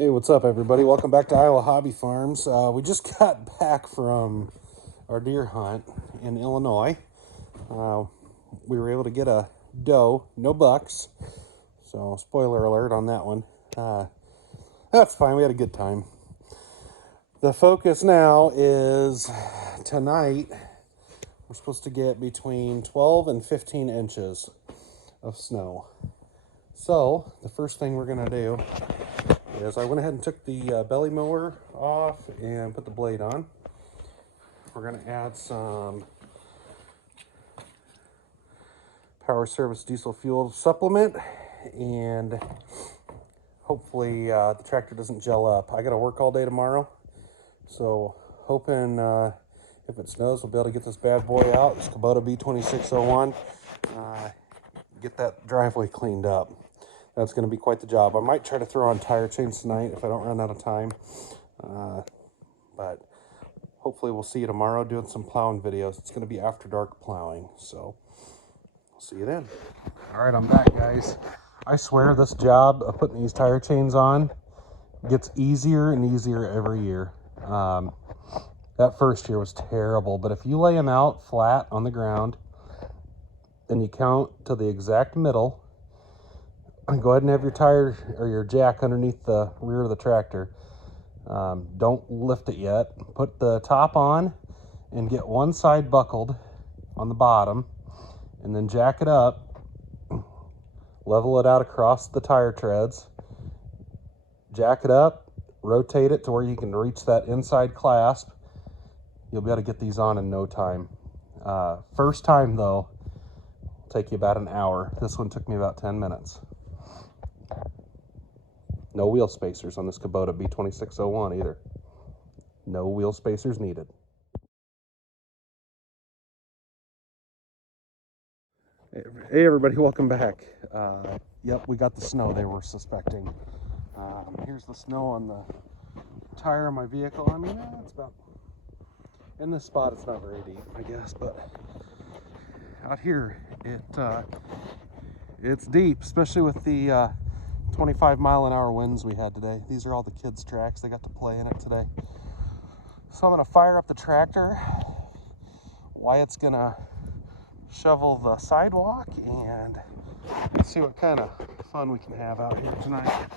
Hey, what's up, everybody? Welcome back to Iowa Hobby Farms. We just got back from our deer hunt in Illinois. We were able to get a doe, no bucks. So, spoiler alert on that one. That's fine. We had a good time. The focus now is tonight. We're supposed to get between 12 and 15 inches of snow. So, the first thing we're going to do is I went ahead and took the belly mower off and put the blade on. We're going to add some Power Service diesel fuel supplement, and hopefully the tractor doesn't gel up. I got to work all day tomorrow, so hoping if it snows we'll be able to get this bad boy out, this Kubota B2601, get that driveway cleaned up. That's going to be quite the job. I might try to throw on tire chains tonight if I don't run out of time. But hopefully we'll see you tomorrow doing some plowing videos. It's going to be after dark plowing. So I'll see you then. All right, I'm back, guys. I swear this job of putting these tire chains on gets easier and easier every year. That first year was terrible. But if you lay them out flat on the ground and you count to the exact middle, go ahead and have your tire or your jack underneath the rear of the tractor. Don't lift it yet. Put the top on and get one side buckled on the bottom, and then jack it up, level it out across the tire treads, jack it up, rotate it to where you can reach that inside clasp. You'll be able to get these on in no time. First time though, will take you about an hour. This one took me about 10 minutes. No wheel spacers on this Kubota B2601 either. No wheel spacers needed. Hey everybody, welcome back. Yep, we got the snow they were suspecting. Here's the snow on the tire of my vehicle. I mean, it's about, in this spot it's not very deep, I guess, but out here it's deep, especially with the 25-mile-an-hour winds we had today. These are all the kids' tracks. They got to play in it today. So I'm going to fire up the tractor. Wyatt's going to shovel the sidewalk and see what kind of fun we can have out here tonight.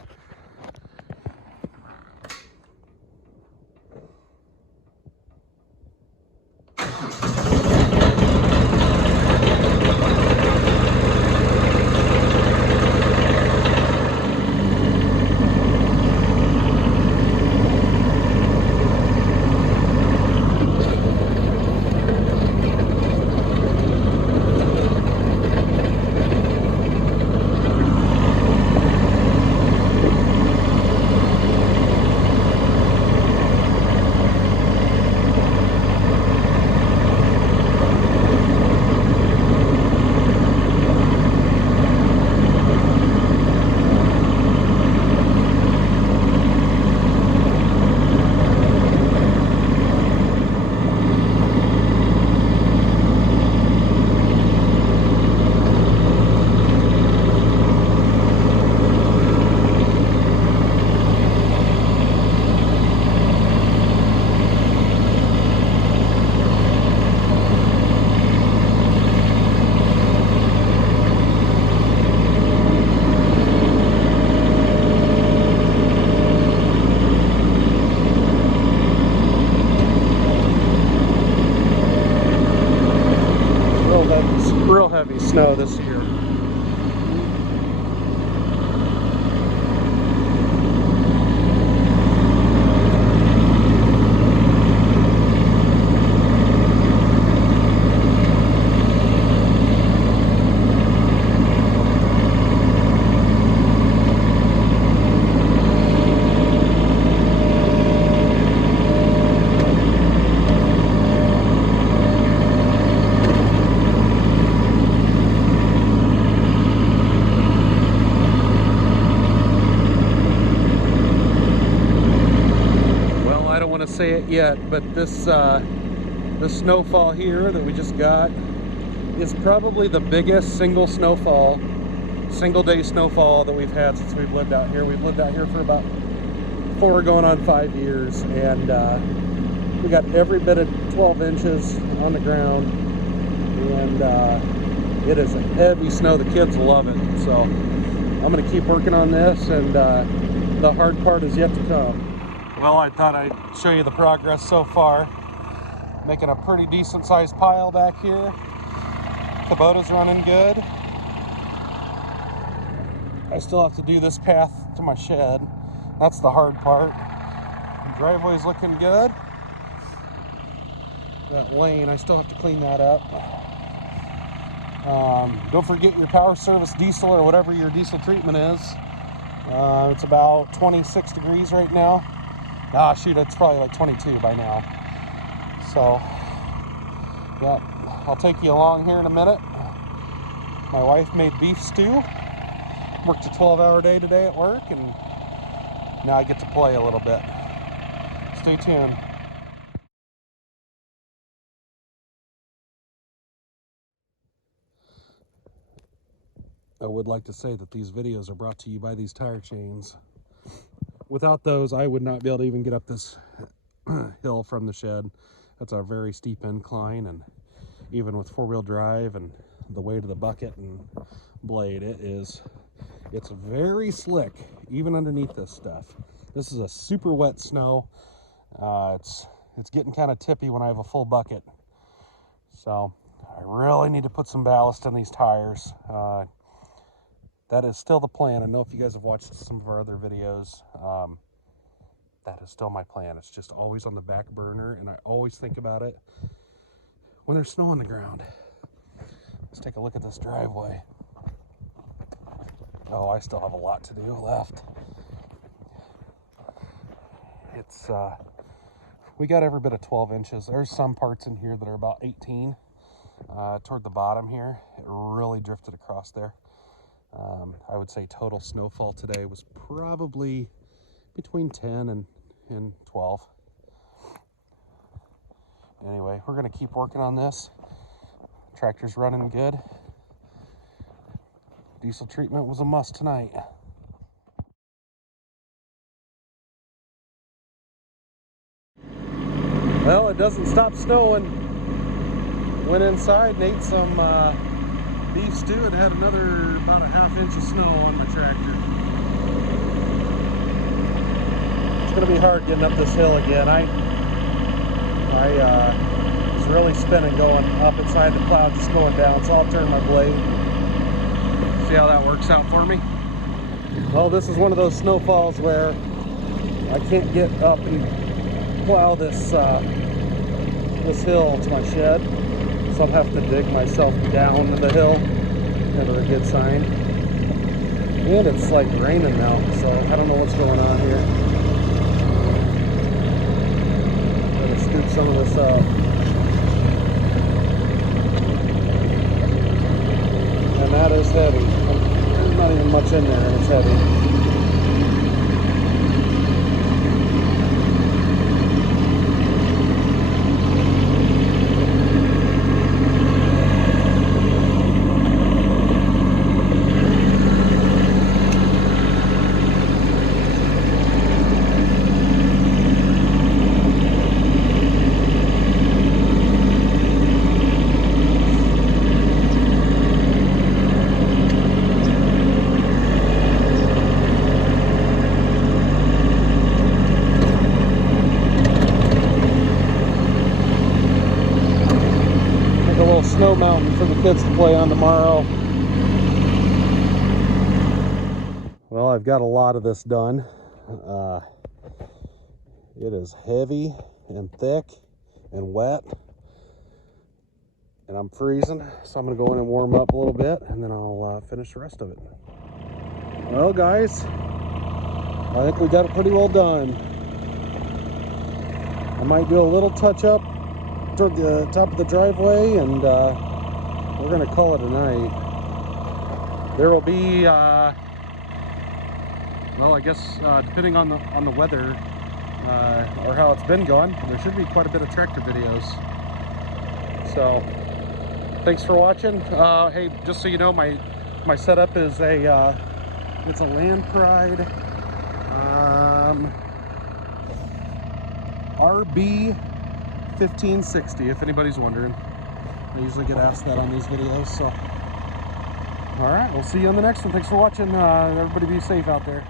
Real heavy snow this year. Say it yet, but this snowfall here that we just got is probably the biggest single day snowfall that we've had since we've lived out here. We've lived out here for about 4 going on 5 years, and we got every bit of 12 inches on the ground, and it is a heavy snow. The kids love it, so I'm going to keep working on this, and the hard part is yet to come. Well, I thought I'd show you the progress so far. Making a pretty decent sized pile back here. Kubota's running good. I still have to do this path to my shed. That's the hard part. The driveway's looking good. That lane, I still have to clean that up. Don't forget your power service diesel, or whatever your diesel treatment is. It's about 26 degrees right now. Ah, shoot, it's probably like 22 by now. So, yeah, I'll take you along here in a minute. My wife made beef stew. Worked a 12-hour day today at work, and now I get to play a little bit. Stay tuned. I would like to say that these videos are brought to you by these tire chains. Without those, I would not be able to even get up this hill from the shed. That's a very steep incline, and even with 4-wheel drive and the weight of the bucket and blade, it's very slick, even underneath this stuff. This is a super wet snow. It's getting kind of tippy when I have a full bucket. So I really need to put some ballast in these tires. That is still the plan. I know if you guys have watched some of our other videos, that is still my plan. It's just always on the back burner, and I always think about it when there's snow on the ground. Let's take a look at this driveway. Oh, I still have a lot to do left. We got every bit of 12 inches. There's some parts in here that are about 18. Toward the bottom here, it really drifted across there. I would say total snowfall today was probably between 10 and 12. Anyway, we're going to keep working on this. Tractor's running good. Diesel treatment was a must tonight. Well, it doesn't stop snowing. Went inside and ate some beef stew and had another about a ½ inch of snow on my tractor. It's going to be hard getting up this hill again. I was really spinning going up inside the plow, just going down, so I'll turn my blade. See how that works out for me? Well, this is one of those snowfalls where I can't get up and plow this hill to my shed, so I'll have to dig myself down the hill. Never a good sign. And it's like raining now, so I don't know what's going on here. Gotta scoop some of this up. And that is heavy. There's not even much in there, and it's heavy. Snow mountain for the kids to play on tomorrow. Well, I've got a lot of this done. It is heavy and thick and wet, and I'm freezing, so I'm gonna go in and warm up a little bit, and then I'll finish the rest of it. Well, guys, I think we got it pretty well done. I might do a little touch up toward the top of the driveway, and we're gonna call it a night. There will be well, I guess depending on the weather or how it's been going, there should be quite a bit of tractor videos. So thanks for watching. Hey, just so you know, my setup is it's a Land Pride RB1560, if anybody's wondering. I usually get asked that on these videos, so. All right, we'll see you on the next one. Thanks for watching. Everybody be safe out there.